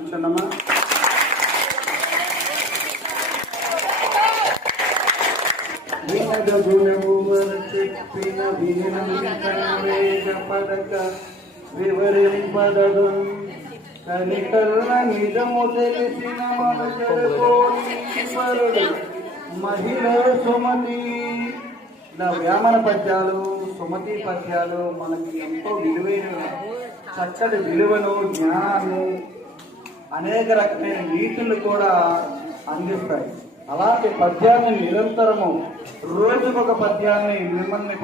ఆనందించండమ్మా. చెప్పిన పదక వివరింపదదు కనికల్ల నిజము తెలిసిన మనుషుడు మహిళ సుమతి. ఇలా వేమన పద్యాలు, సుమతి పద్యాలు మనకి ఎంతో విలువైన చక్కటి విలువను, జ్ఞానాన్ని, అనేక రకమైన నీతులు కూడా అందిస్తాయి. అలాంటి పద్యాన్ని నిరంతరము రోజుకొక పద్యాన్ని మిమ్మల్ని